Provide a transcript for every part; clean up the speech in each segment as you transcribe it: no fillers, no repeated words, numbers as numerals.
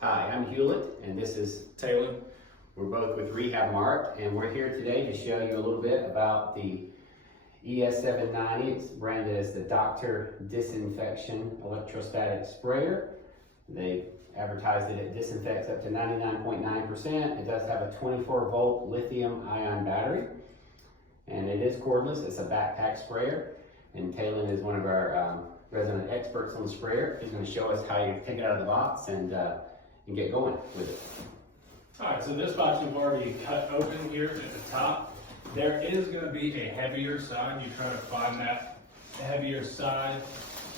Hi, I'm Hewlett, and this is Taylor. We're both with Rehab Mart, and we're here today to show you a little bit about the ES790. It's branded as the Doctor Disinfection Electrostatic Sprayer. They advertised it disinfects up to 99.9%. It does have a 24-volt lithium-ion battery, and it is cordless. It's a backpack sprayer, and Taylor is one of our resident experts on the sprayer. He's going to show us how you take it out of the box and get going with it. Alright, so this box we've already cut open here at the top. There is going to be a heavier side. You try to find that heavier side.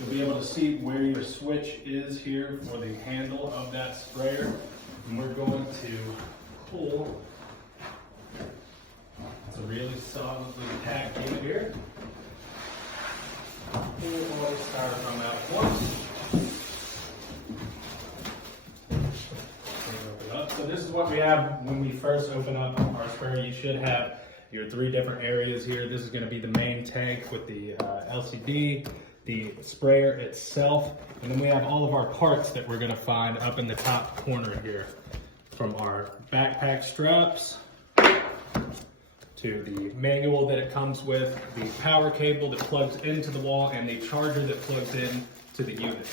You'll be able to see where your switch is here for the handle of that sprayer. And we're going to pull. It's a really solidly packed unit here. Pull all the styrofoam out at once. So this is what we have when we first open up our sprayer. You should have your 3 different areas here. This is going to be the main tank with the LCD, the sprayer itself, and then we have all of our parts that we're going to find up in the top corner here, from our backpack straps to the manual that it comes with, the power cable that plugs into the wall, and the charger that plugs in to the unit.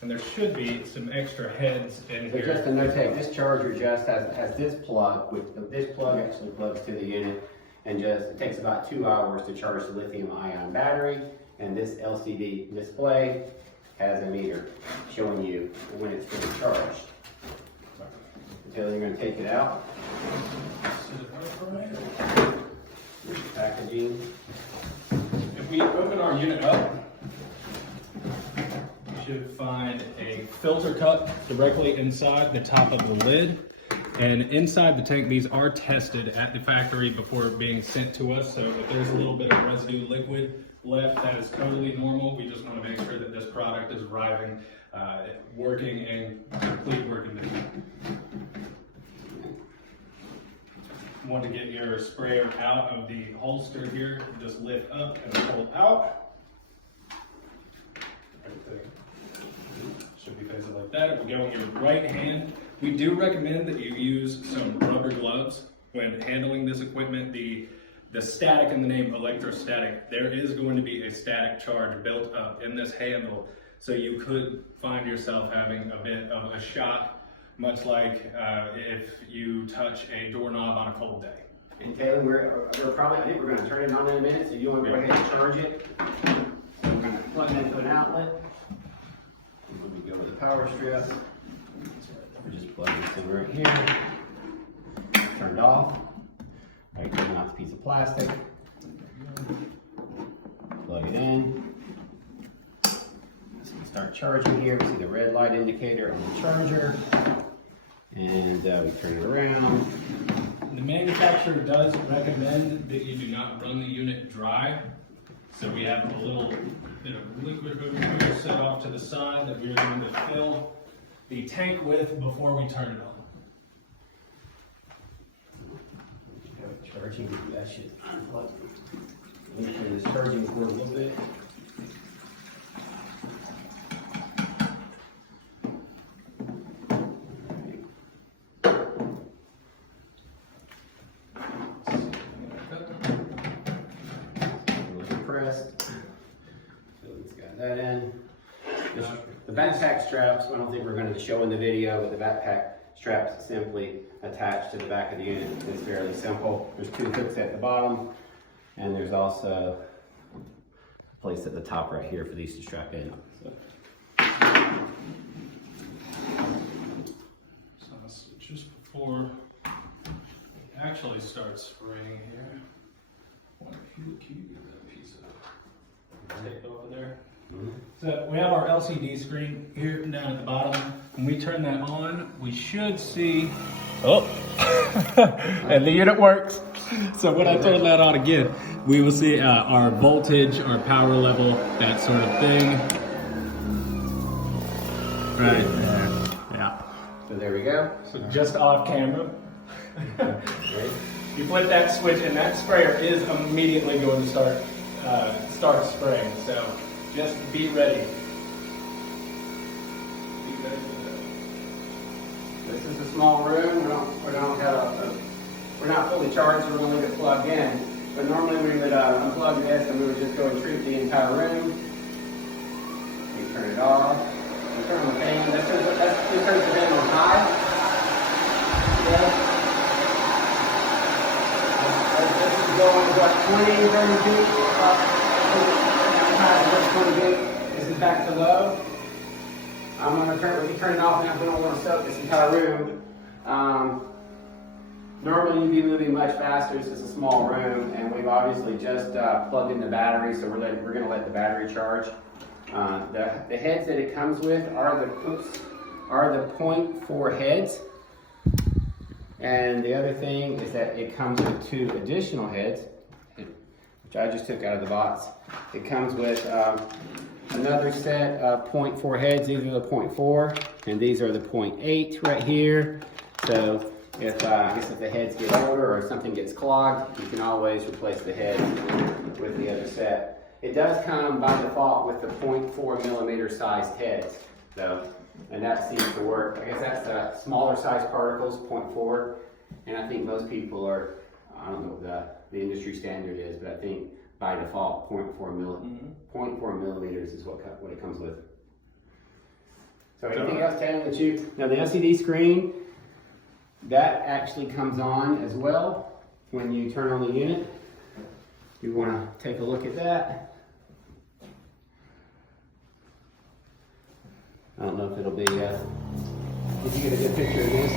And there should be some extra heads in here. Just to notate, this charger just has this plug, this plug actually plugs to the unit, and it takes about 2 hours to charge the lithium-ion battery, and this LCD display has a meter showing you when it's fully charged. Until you're going to take it out. Here's the packaging. If we open our unit up, should find a filter cup directly inside the top of the lid, and inside the tank these are tested at the factory before being sent to us. So if there's a little bit of residue liquid left, that is totally normal. We just want to make sure that this product is arriving working in complete working condition. Want to get your sprayer out of the holster here, just lift up and pull out. Everything should be facing like that. If we go in your right hand, we do recommend that you use some rubber gloves when handling this equipment. The static in the name electrostatic, there is going to be a static charge built up in this handle, so you could find yourself having a bit of a shock, much like if you touch a doorknob on a cold day. And Taylor, I think we're going to turn it on in a minute, so you want to go ahead and charge it. We're going to plug it into an outlet. And when we go with the power strip, we just plug this in right here. Turned off. Right, turn off the piece of plastic. Plug it in. So we start charging here. We see the red light indicator on the charger. And we turn it around. The manufacturer does recommend that you do not run the unit dry. So we have a little bit of liquid over here set off to the side that we're going to fill the tank with before we turn it on. Charging, that should unplug. Let me turn this charging cord a little bit. Pressed. So it's got that in. The backpack straps, I don't think we're going to show in the video, but the backpack straps simply attach to the back of the unit. It's fairly simple. There's 2 hooks at the bottom, and there's also a place at the top right here for these to strap in. So Just before we actually start spraying here, I wonder if you can get that piece of tape over there. So we have our LCD screen here and down at the bottom. When we turn that on, we should see, and the unit works. So when I turn that on again, we will see our voltage, our power level, that sort of thing. Right there, yeah. So there we go. So just off camera. You flip that switch and that sprayer is immediately going to start spraying. So just be ready. Be ready for that. This is a small room. We're not fully charged, so we're going to leave it plugged in. But normally we would unplug this and we would just go and treat the entire room. We turn it off. We turn on the fan. That turns the fan on high. Okay. This is going what, 20, 30 feet. 20 feet. This is back to low. I'm going to turn it off now if we don't want to soak this entire room. Normally you'd be moving much faster. This is a small room, and we've obviously just plugged in the battery, so we're going to let the battery charge. The heads that it comes with are the 0.4 heads. And the other thing is that it comes with 2 additional heads, which I just took out of the box. It comes with another set of 0.4 heads. These are the 0.4, and these are the 0.8 right here. So if I guess if the heads get older or something gets clogged, you can always replace the heads with the other set. It does come by default with the 0.4 millimeter sized heads, though, and that seems to work. I guess that's smaller size particles, 0.4, and I think most people are, I don't know what the industry standard is, but I think by default 0.4 millimeters is what it comes with. So anything else, Taylor, that you, now the LCD screen, that actually comes on as well when you turn on the unit. You want to take a look at that. I don't know if it'll be, did you get a good picture of this?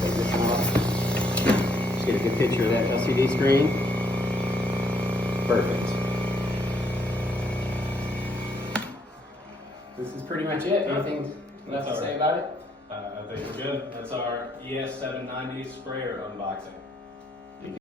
Take this one off. Just get a good picture of that LCD screen. Perfect. This is pretty much it. Anything left to say about it? I think we're good. That's our ES790 sprayer unboxing.